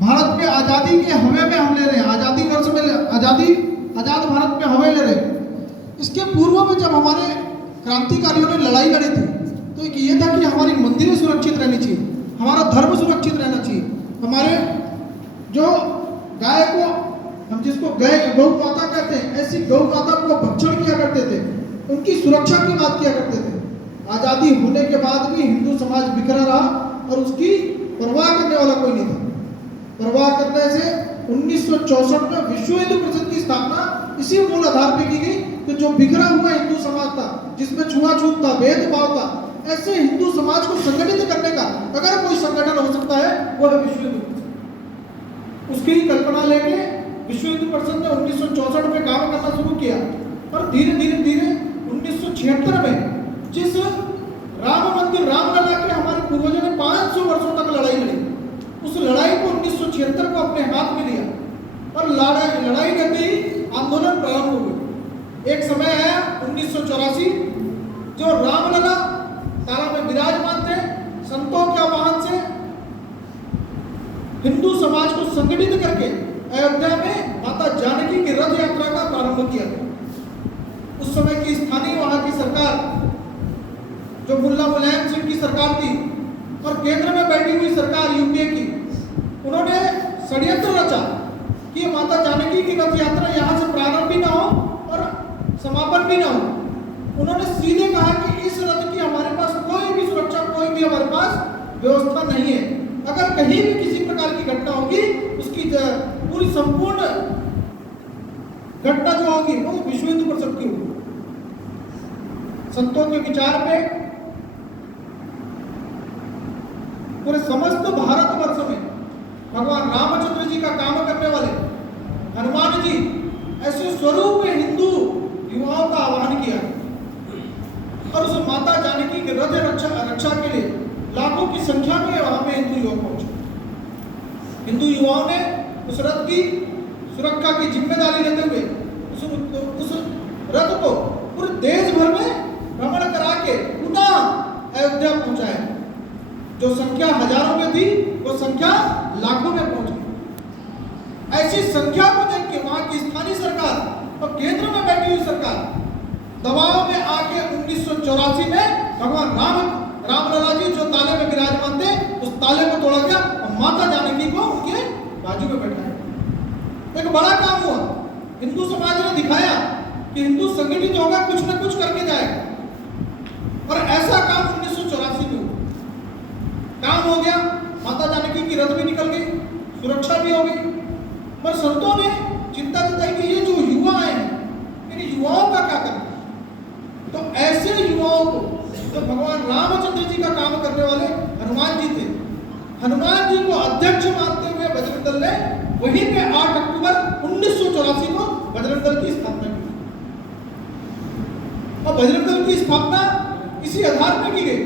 भारत में आज़ादी के हवे में हम ले रहे हैं, आज़ादी वर्ष में आज़ाद भारत में हवे ले रहे हैं। इसके पूर्व में जब हमारे क्रांतिकारियों ने लड़ाई लड़ी थी तो एक ये था कि हमारी मंदिरें सुरक्षित रहनी चाहिए, हमारा धर्म सुरक्षित रहना चाहिए, हमारे जो गाय को हम जिसको गौ माता कहते हैं, ऐसी गौ माता को भक्षण किया करते थे, उनकी सुरक्षा की बात किया करते थे। आज़ादी होने के बाद भी हिंदू समाज बिखरा रहा और उसकी परवाह करने वाला कोई नहीं था। परवाह करने से 1964 में विश्व हिंदू परिषद की स्थापना इसी मूल आधार पर की गई कि जो बिखरा हुआ हिंदू समाज था, जिसमें छुआछूत था, भेदभाव था, ऐसे हिंदू समाज को संगठित करने का अगर कोई संगठन हो सकता है वो है विश्व हिंदू परिषद। उसकी कल्पना लेके विश्व हिंदू परिषद ने 1964 में काम करना शुरू किया और धीरे धीरे 1976 में जिस राम मंदिर रामलला के हमारे पूर्वजों ने 500 वर्षों तक लड़ाई लड़ी, उस लड़ाई को 1976 को अपने हाथ में लिया और लड़ाई करते ही आंदोलन प्रारंभ हो गए। एक समय है 1984 जो रामलला तारा में विराजमान थे, संतों के आह्वान से हिंदू समाज को संगठित करके अयोध्या में माता जानकी की रथ यात्रा का प्रारंभ किया। उस समय की स्थानीय वहां की सरकार जो मुल्ला मुलायम सिंह की सरकार थी और केंद्र में बैठी हुई सरकार यूपीए की, उन्होंने षड्यंत्र रचा कि माता जानकी की रथ यात्रा यहाँ से प्रारंभ भी ना हो और समापन भी ना हो। उन्होंने सीधे कहा कि इस रथ की हमारे पास कोई भी सुरक्षा, कोई भी हमारे पास व्यवस्था नहीं है। अगर कहीं भी किसी प्रकार की घटना होगी, उसकी पूरी संपूर्ण घटना जो होगी वो विश्व हिंदू परिषद की होगी। संतों के विचार पे पूरे समस्त भारतवर्ष में भगवान रामचंद्र जी का काम करने वाले हनुमान जी ऐसे स्वरूप में हिंदू युवाओं का आह्वान किया और उस माता जानकी के रथ रक्षा के लिए लाखों की संख्या में वहां पे हिंदू युवा पहुंचे। हिंदू युवाओं ने उस रथ की सुरक्षा की जिम्मेदारी लेते हुए उस रथ को पूरे देश भर में भ्रमण करा के पुनः अयोध्या पहुंचाया। जो संख्या हजारों में थी वो संख्या लाखों में पहुंच गई। ऐसी संख्या को देख के वहां की स्थानीय सरकार और केंद्र में बैठी हुई सरकार दबाव में आके 1984 में भगवान रामलला जी जो ताले में विराजमान थे उस ताले को तोड़ा गया और माता जानकी को उनके बाजू में बैठाया। एक बड़ा काम हुआ, हिंदू समाज ने दिखाया कि हिंदू संगठित होगा, कुछ न कुछ करके जाएगा। और ऐसा काम 1984 में हुआ, काम हो गया, माता जानकी की रथ भी निकल गई, सुरक्षा भी हो गई। पर संतों ने चिंता जताई कि ये जो युवा आए हैं इन युवाओं का क्या करना। तो ऐसे युवाओं को जो भगवान रामचंद्र जी का काम करने वाले हनुमान जी थे, हनुमान जी को अध्यक्ष मानते हुए बजरंग दल ने वहीं पे 8 अक्टूबर 1984 को बजरंग दल की स्थापना की। और बजरंग दल की स्थापना इसी आधार पर की गई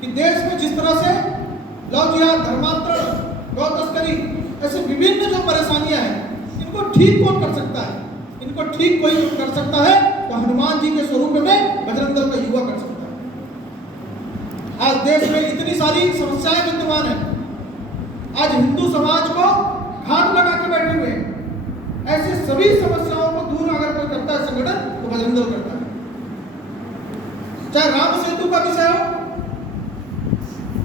कि देश में जिस तरह से लव जिहाद, धर्मांतरण, गौ तस्करी ऐसे विभिन्न जो परेशानियां हैं, इनको ठीक कौन कर सकता है? इनको ठीक कोई कर सकता है तो हनुमान जी के स्वरूप में बजरंग दल का युवा कर सकता है। आज देश में इतनी सारी समस्याएं विद्यमान है, आज हिंदू समाज को घात लगा के बैठे हुए हैं। ऐसे सभी समस्याओं को दूर अगर कोई करता है संगठन तो बजरंग दल करता है। चाहे राम सेतु का विषय हो,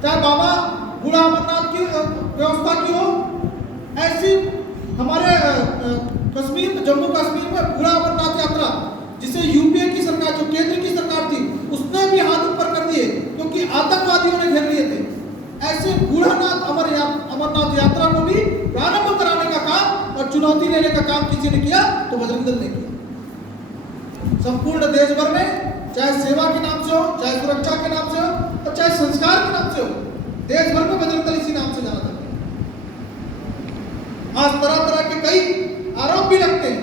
चाहे बाबा बूढ़ा अमरनाथ की व्यवस्था की हो, ऐसी हमारे कश्मीर में, जम्मू कश्मीर में बूढ़ा अमरनाथ यात्रा जिसे यूपीए की सरकार, जो केंद्र की सरकार थी, उसने भी हाथ ऊपर कर दिए क्योंकि आतंकवादियों ने घेर लिए थे। ऐसे बूढ़ानाथ अमरनाथ यात्रा को भी प्रारंभ कराने का काम और चुनौती लेने का काम किसी ने किया तो बजरंग दल ने किया। संपूर्ण देश भर में चाहे सेवा के नाम से हो, चाहे सुरक्षा के नाम से हो और चाहे संस्कार के नाम से हो, देश भर में बजरंग दल इसी नाम से जाना जाता है। आज तरह तरह के कई आरोप भी लगते हैं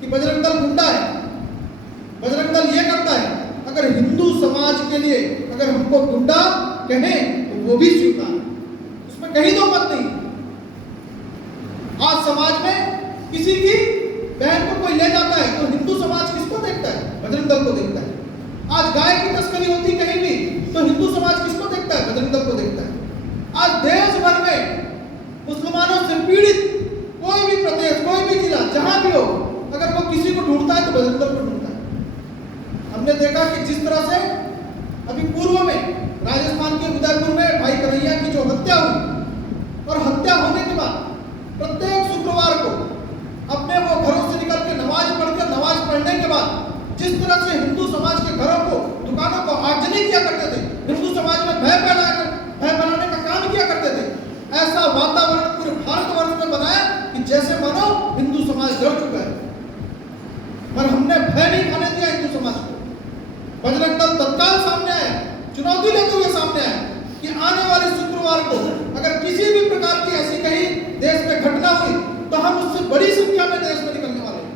कि बजरंग दल गुंडा है, बजरंग दल ये करता है। अगर हिंदू समाज के लिए अगर हमको गुंडा कहें तो वो भी स्वीकार, उसमें कहीं दो मत नहीं। आज समाज में किसी की बहन को कोई ले जाता है तो हिंदू समाज किसको देखता है? बजरंग दल को देखता है। आज गाय की तस्करी होती कहीं भी तो हिंदू समाज किसको देखता है? बजरंग दल को देखता है। आज देश भर में मुसलमानों बजरंग दल पर ढूंढता है। हमने देखा कि जिस तरह से अभी पूर्व में राजस्थान के उदयपुर में भाई कन्हैया की जो हत्या हुई और हत्या होने के बाद प्रत्येक शुक्रवार को अपने वो घरों से निकल के नमाज पढ़कर नमाज पढ़ने के बाद जिस तरह से हिंदू समाज के घरों को दुकानों को आगजनी किया करते थे, हिंदू समाज में भय बनाने का काम किया करते थे, ऐसा वातावरण पूरे भारतवर्ष में बनाया कि जैसे मानो हिंदू समाज डर चुका है। पर हमने भय नहीं खाने दिया हिंदू समाज को। बजरंग दल तत्काल सामने आया, चुनौती लेते हुए सामने आया कि आने वाले शुक्रवार को अगर किसी भी प्रकार की ऐसी कहीं देश में घटना हुई तो हम उससे बड़ी संख्या में देश में निकलने वाले हैं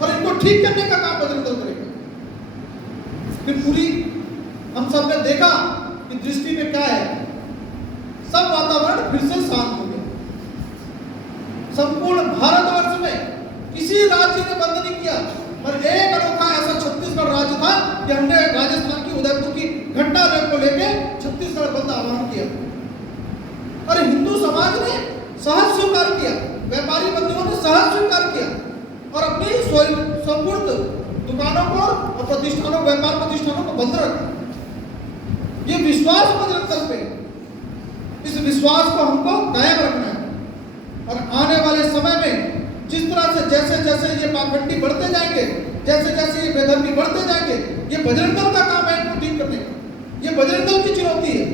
और इनको ठीक करने का काम बजरंग दल करेगा। फिर पूरी हम सब ने देखा कि दृष्टि में क्या है, सब वातावरण फिर से शांत हो गया। संपूर्ण भारतवर्ष में किसी राज्य ने बंद नहीं किया, पर एक अनोखा ऐसा छत्तीसगढ़ राज्य था कि हमने राजस्थान की उदयपुर की घटना को लेकर छत्तीसगढ़ बंद आह्वान किया और हिंदू समाज ने सहज स्वीकार किया, व्यापारी बंधुओं ने सहज स्वीकार किया और अपनी संपूर्ण दुकानों को और प्रतिष्ठानों, व्यापार प्रतिष्ठानों को बंद रखा। ये विश्वास बजरंग दल पे, इस विश्वास को हमको कायम रखना है और आने वाले समय में जिस तरह से जैसे जैसे ये पाखंडी बढ़ते जाएंगे, जैसे जैसे ये बेधर्मी बढ़ते जाएंगे, ये बजरंग दल का काम है इनको ठीक करने का। ये बजरंग दल की चुनौती है,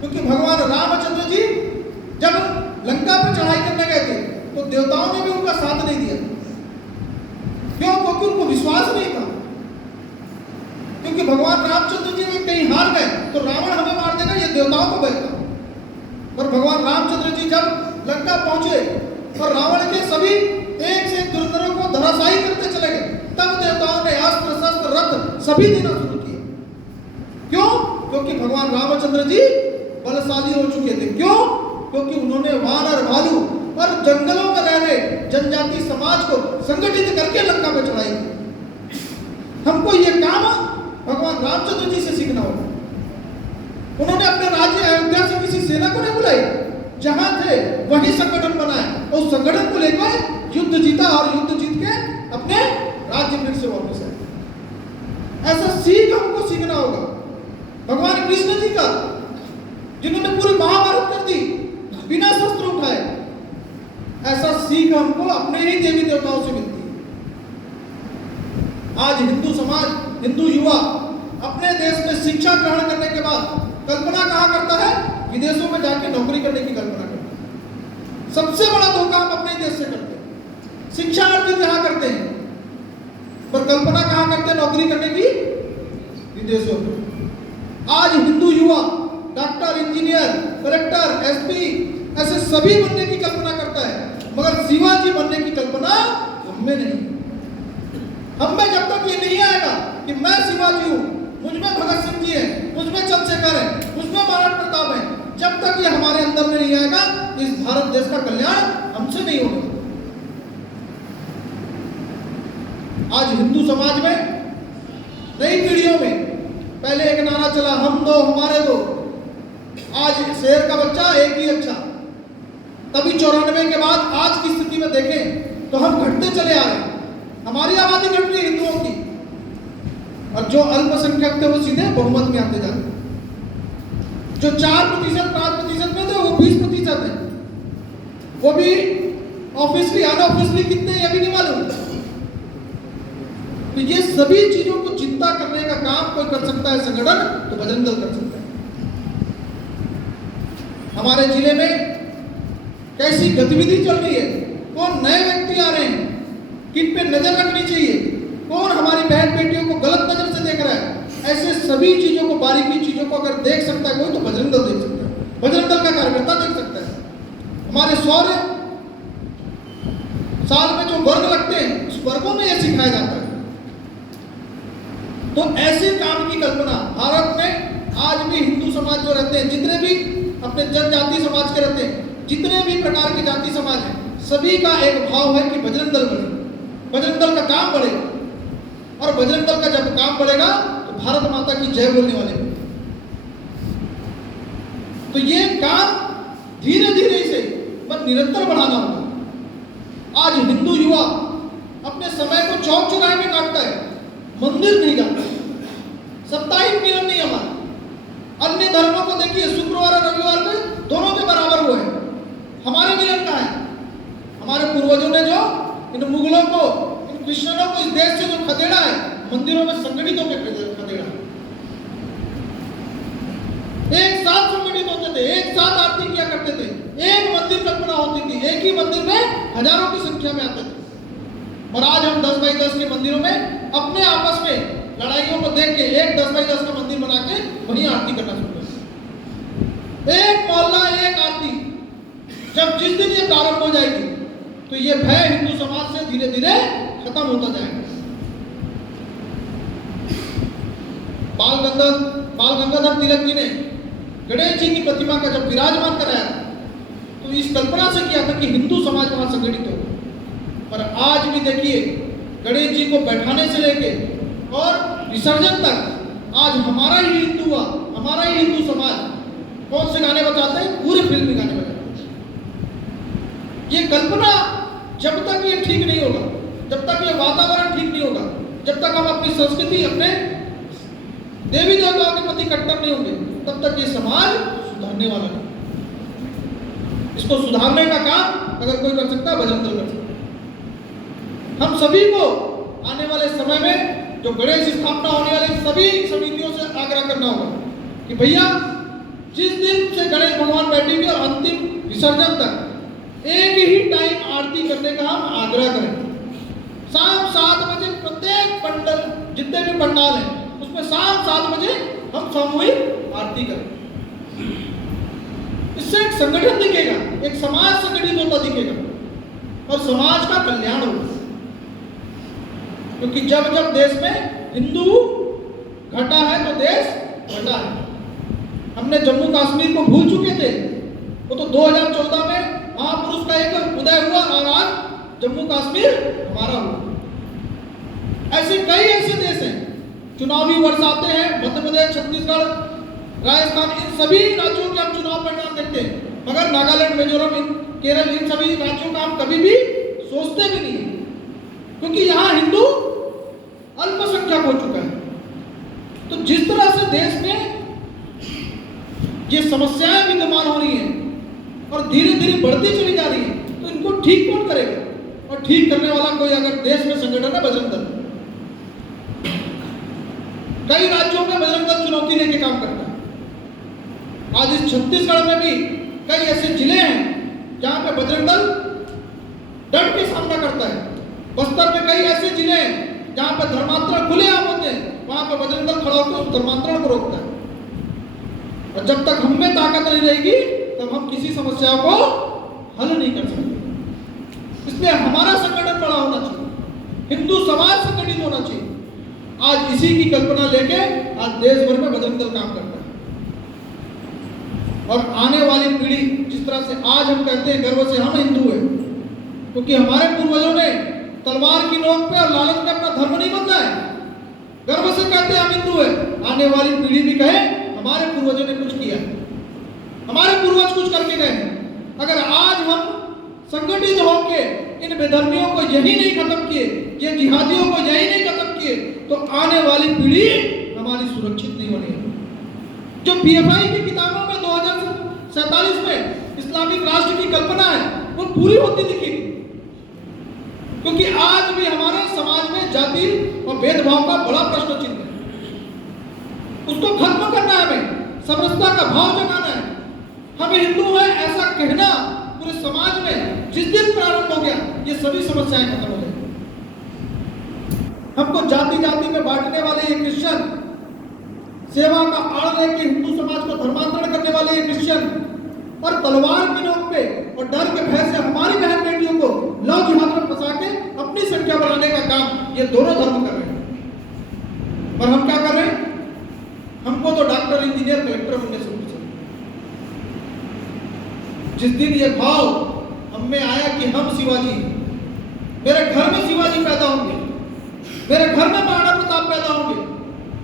क्योंकि भगवान रामचंद्र जी जब लंका पर चढ़ाई करने गए थे तो देवताओं ने भी उनका साथ नहीं दिया। क्यों? क्योंकि उनको विश्वास नहीं था। क्योंकि भगवान रामचंद्र जी कहीं हार गए तो रावण हमें मार देगा, ये देवताओं को भय था। पर भगवान रामचंद्र जी जब लंका पहुंचे और रावण के सभी एक से एक दुर्धरों को धराशायी करते चले गए, तब देवताओं ने अस्त्र शस्त्र रथ सभी देना शुरू किए। क्यों? क्योंकि भगवान रामचंद्र जी बलशाली हो चुके थे। क्यों? क्योंकि उन्होंने वानर, भालू और जंगलों में रह रहे जनजाति समाज को संगठित करके लंका में चढ़ाई की। हमको ये काम भगवान रामचंद्र जी से सीखना होगा। उन्होंने अपने राज्य अयोध्या से किसी सेना को नहीं बुलाई, जहां थे वही संगठन बनाया और उस संगठन को लेकर युद्ध जीता और युद्ध जीत के अपने राज्य फिर से वापस आए। ऐसा सीख हमको सीखना होगा भगवान कृष्ण जी का, जिन्होंने पूरी महाभारत कर दी बिना शस्त्र उठाए। ऐसा सीख हमको अपने ही देवी देवताओं से मिलती है। आज हिंदू समाज, हिंदू युवा अपने देश में शिक्षा ग्रहण करने के बाद कल्पना कहाँ करता है? विदेशों में जाके नौकरी करने की कल्पना करता है। सबसे बड़ा धोखा हम अपने देश से करते हैं। शिक्षा अर्जित यहाँ करते हैं, पर कल्पना कहाँ करते हैं नौकरी करने की? विदेशों में। आज हिंदू युवा डॉक्टर, इंजीनियर, कलेक्टर, एसपी ऐसे सभी बनने की कल्पना करता है, मगर शिवाजी बनने की कल्पना हमें नहीं। हमें जब तक ये नहीं आएगा कि मैं शिवाजी हूँ, मुझमें भगत सिंह जी है, मुझमें चंद्रशेखर है, मुझमें महाराणा प्रताप है, जब तक ये हमारे अंदर में नहीं आएगा, इस भारत देश का कल्याण हमसे नहीं होगा। आज हिंदू समाज में नई पीढ़ियों में पहले एक नारा चला, हम दो हमारे दो। आज शेर का बच्चा एक ही अच्छा। तभी 94 के बाद आज की स्थिति में देखें तो हम घटते चले आ रहे हैं। हमारी आबादी घट रही है हिंदुओं की, और जो अल्पसंख्यक थे वो सीधे बहुमत में आते जा रहे हैं। जो 4%, 5% में थे वो 20% है। वो भी ऑफिसली, अनऑफिसली कितने ये भी नहीं मालूम। तो ये सभी चीजों को चिंता करने का काम कोई कर सकता है संगठन, तो बजरंग दल कर सकता है। हमारे जिले में कैसी गतिविधि चल रही है, कौन नए व्यक्ति आ रहे हैं, किन पे नजर रखनी चाहिए, कौन हमारी बहन बेटियों को गलत नजर से देख रहा है, ऐसे सभी चीजों को, बारीकी चीजों को अगर देख सकता है कोई, तो बजरंग दल देख सकता है। बजरंग दल का कार्यकर्ता देख सकता है। हमारे 100 साल में जो वर्ग लगते हैं उस वर्गों में यह सिखाया जाता है। तो ऐसे काम की कल्पना भारत में आज भी हिंदू समाज जो रहते हैं, जितने भी अपने जनजाति समाज के रहते हैं, जितने भी प्रकार के जाति समाज हैं, सभी का एक भाव है कि बजरंग दल बढ़े, बजरंग दल का काम बढ़ेगा। और बजरंग दल का जब काम बढ़ेगा तो भारत माता की जय बोलने वाले हैं। तो ये काम धीरे धीरे से पर निरंतर बढ़ाना होगा। आज हिंदू युवा अपने समय को चौक चौराहे में काटता है, मंदिर नहीं जाता है। साप्ताहिक मिलन नहीं हमारा। अन्य धर्मों को देखिए, शुक्रवार और रविवार में दोनों के बराबर हुए। हमारे मिलन कहाँ है? हमारे पूर्वजों ने जो इन मुगलों को, इन क्रिश्चियनों को इस देश से जो खदेड़ा है, मंदिरों में संगठित होकर खदेड़ा। एक साथ संगठित होते थे, एक साथ आरती किया करते थे, एक मंदिर कल्पना होती थी, एक ही मंदिर में हजारों की संख्या में आते थे। और आज हम 10 बाई 10 के मंदिरों में अपने आपस में लड़ाइयों को देख के एक 10 बाई 10 का मंदिर बना के वहीं आरती करना शुरू कर। एक मोहल्ला, एक आरती। जब जिस दिन ये प्रारंभ हो जाएगी तो ये भय हिंदू समाज से धीरे धीरे खत्म होता जाएगा। बाल गंगाधर तिलक जी ने गणेश जी की प्रतिमा का जब विराजमान कराया तो इस कल्पना से किया था कि हिंदू समाज वहां संगठित होगा। और आज भी देखिए, गणेश जी को बैठाने से लेके और विसर्जन तक आज हमारा ही हिंदू, हमारा ही हिंदू समाज कौन से गाने बजाते हैं? पूरे फिल्मी गाने बजाते हैं। ये कल्पना जब तक ये ठीक नहीं होगा, जब तक ये वातावरण ठीक नहीं होगा, जब तक हम अपनी संस्कृति, अपने देवी देवताओं के प्रति कट्टर नहीं होंगे, तब तक ये समाज सुधारने वाला नहीं। इसको सुधारने का काम अगर कोई कर सकता है, बजरंग दल कर सकता है। हम सभी को आने वाले समय में जो गणेश स्थापना होने वाली सभी समितियों से आग्रह करना होगा कि भैया, जिस दिन से गणेश भगवान बैठेंगे और अंतिम विसर्जन तक एक ही टाइम आरती करने का हम आग्रह करें। शाम 7 बजे प्रत्येक पंडाल, जितने भी पंडाल हैं, उसमें शाम 7 बजे हम सामूहिक आरती करें। इससे एक संगठन दिखेगा, एक समाज संगठित होता दिखेगा और समाज का कल्याण होगा। क्योंकि जब जब देश में हिंदू घटा है तो देश घटा है। हमने जम्मू कश्मीर को भूल चुके थे, वो तो 2014 में महापुरुष का एक उदय हुआ और आज जम्मू कश्मीर हमारा हुआ। ऐसे कई ऐसे देश हैं, चुनावी वर्ष आते हैं, मध्य प्रदेश, छत्तीसगढ़, राजस्थान, इन सभी राज्यों के हम चुनाव परिणाम देखते हैं, मगर नागालैंड, मिजोरम, केरल, इन सभी राज्यों का हम कभी भी सोचते भी नहीं, क्योंकि यहाँ हिंदू अल्पसंख्यक हो चुका है। तो जिस तरह से देश में ये समस्याएं विद्यमान हो रही हैं और धीरे धीरे बढ़ती चली जा रही है, तो इनको ठीक कौन करेगा? और ठीक करने वाला कोई अगर देश में संगठन है, बजरंग दल। कई राज्यों में बजरंग दल चुनौती लेके काम करता है। आज इस छत्तीसगढ़ में भी कई ऐसे जिले हैं जहां पे बजरंग दल डट के सामना करता है। बस्तर में कई ऐसे जिले हैं जहां पर धर्मांतरण खुलेआम होते हैं, वहां पर बजरंग दल खड़ा होकर उस धर्मांतरण को रोकता है। और जब तक हम में ताकत नहीं रहेगी, तब हम किसी समस्या को हल नहीं कर सकते। इसलिए हमारा संगठन बड़ा होना चाहिए, हिंदू समाज संगठित होना चाहिए। आज इसी की कल्पना लेके आज देश भर में बजरंग दल काम करता है। और आने वाली पीढ़ी, जिस तरह से आज हम कहते हैं गर्व से हम हिंदू हैं, क्योंकि हमारे पूर्वजों ने तलवार की नोक पे और लालच में अपना धर्म नहीं बदला है। गर्व से कहते हैं हम हिंदू हैं। आने वाली पीढ़ी भी कहे हमारे पूर्वजों ने कुछ किया, हमारे पूर्वज कुछ करके गए। अगर आज हम संगठित होकर इन बेधर्मियों को यही नहीं खत्म किए, ये जिहादियों को यही नहीं खत्म किए, तो आने वाली पीढ़ी हमारी सुरक्षित नहीं होनी है। जो पीएफआई की किताबों में 2047 में इस्लामिक राष्ट्र की कल्पना है, वो पूरी होती दिखेगी। क्योंकि आज भी हमारे समाज में जाति और भेदभाव का बड़ा प्रश्न चिन्ह है। उसको खत्म करना है, हमें समरसता का भाव जगाना है। हम हिंदू हैं ऐसा कहना पूरे समाज में जिस दिन प्रारंभ हो गया, ये सभी समस्याएं खत्म हो गई। हमको जाति जाति में बांटने वाले ये क्रिश्चियन, सेवा का आड़ लेके हिंदू समाज को धर्मांतरण करने वाले ये क्रिश्चियन, और तलवार की नोक पे और डर के भय से हमारी बहन बेटियों को लव जिहाद में फंसा के अपनी संख्या बढ़ाने का काम ये दोनों धर्म कर रहे हैं। और हम क्या कर रहे हैं? हमको तो डॉक्टर, इंजीनियर, कलेक्टर बनने से जिस दिन ये भाव हम में आया कि हम शिवाजी, मेरे घर में शिवाजी पैदा होंगे, मेरे घर में महाराणा प्रताप पैदा होंगे,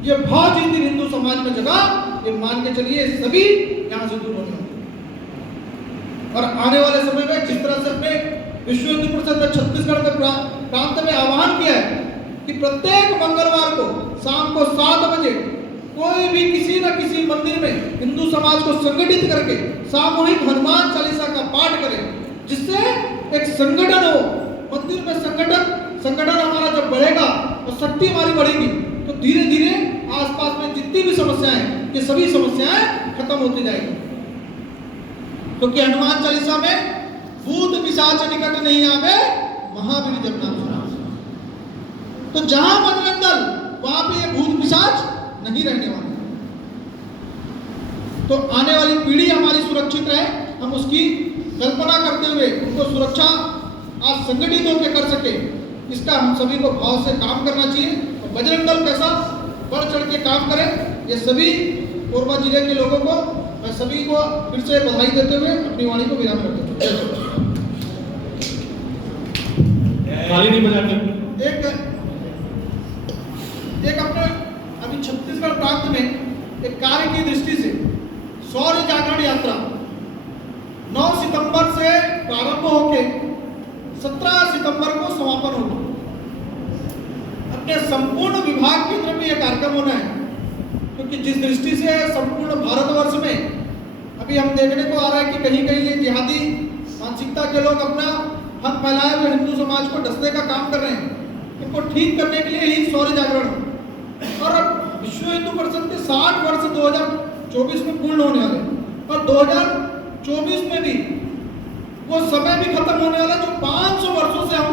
ये भाव जिस दिन हिंदू समाज में जगा, ये मान के चलिए सभी यहां से दूर होने। और आने वाले समय में जिस तरह से अपने विश्व हिंदू परिषद में छत्तीसगढ़ में प्रांत में आह्वान प्रत्येक मंगलवार को शाम को 7 बजे कोई भी किसी न किसी मंदिर में हिंदू समाज को संगठित करके सामूहिक हनुमान चालीसा का पाठ करें, जिससे एक संगठन हो। मंदिर में संगठन हमारा जब बढ़ेगा और शक्ति हमारी बढ़ेगी तो धीरे धीरे आसपास में जितनी भी समस्याएं हैं ये सभी समस्याएं खत्म होती जाएगी। क्योंकि हनुमान चालीसा में भूत पिशाच निकट नहीं आवे, महावीर जब नाम सुना। तो जहां बजरंग दल वहां पे ये भूत पिशाच नहीं रहने वाले। तो आने वाली पीढ़ी हमारी सुरक्षित रहे, हम उसकी कल्पना करते हुए उनको सुरक्षा आज संगठित होकर कर सके, इसका हम सभी को भाव से काम करना चाहिए। और बजरंग दल कैसा बढ़ चढ़ के काम करे, ये सभी कोरबा जिले के लोगों को मैं सभी को फिर से बधाई देते हुए अपनी वाणी को विराम रखते हुए एक अपने अभी छत्तीसगढ़ प्रांत में एक कार्य की दृष्टि से सौर्य जागरण यात्रा 9 सितंबर से प्रारंभ होकर 17 सितंबर को समापन होगा। अपने संपूर्ण विभाग के तरफ यह कार्यक्रम होना है, क्योंकि जिस दृष्टि से संपूर्ण भारतवर्ष में अभी हम देखने को आ रहा है कि कहीं कहीं ये जिहादी मानसिकता के लोग अपना हक फैलाए हुए हिंदू समाज को डसने का काम कर रहे हैं। इनको ठीक करने के लिए ही सौर्य जागरण और विश्व हिंदू परिषद के 60 वर्ष 2024 में पूर्ण होने वाले, और 2024 में भी वो समय भी खत्म होने वाला जो 500 वर्षों से हम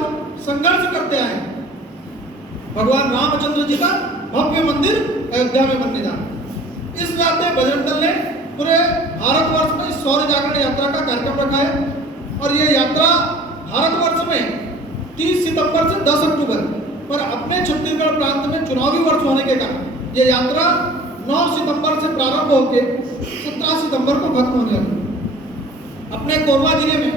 संघर्ष करते आए हैं। भगवान रामचंद्र जी का भव्य मंदिर अयोध्या में बनने जा रहा है। इस नाते बजरंग दल ने पूरे भारतवर्ष में सौर्य जागरण यात्रा का कार्यक्रम रखा है, और ये यात्रा भारतवर्ष में 30 सितंबर से 10 अक्टूबर, पर अपने छत्तीसगढ़ प्रांत में चुनावी वर्ष होने के कारण ये यात्रा 9 सितंबर से प्रारंभ होकर 17 सितंबर को खत्म होने वाली। अपने कोरबा जिले में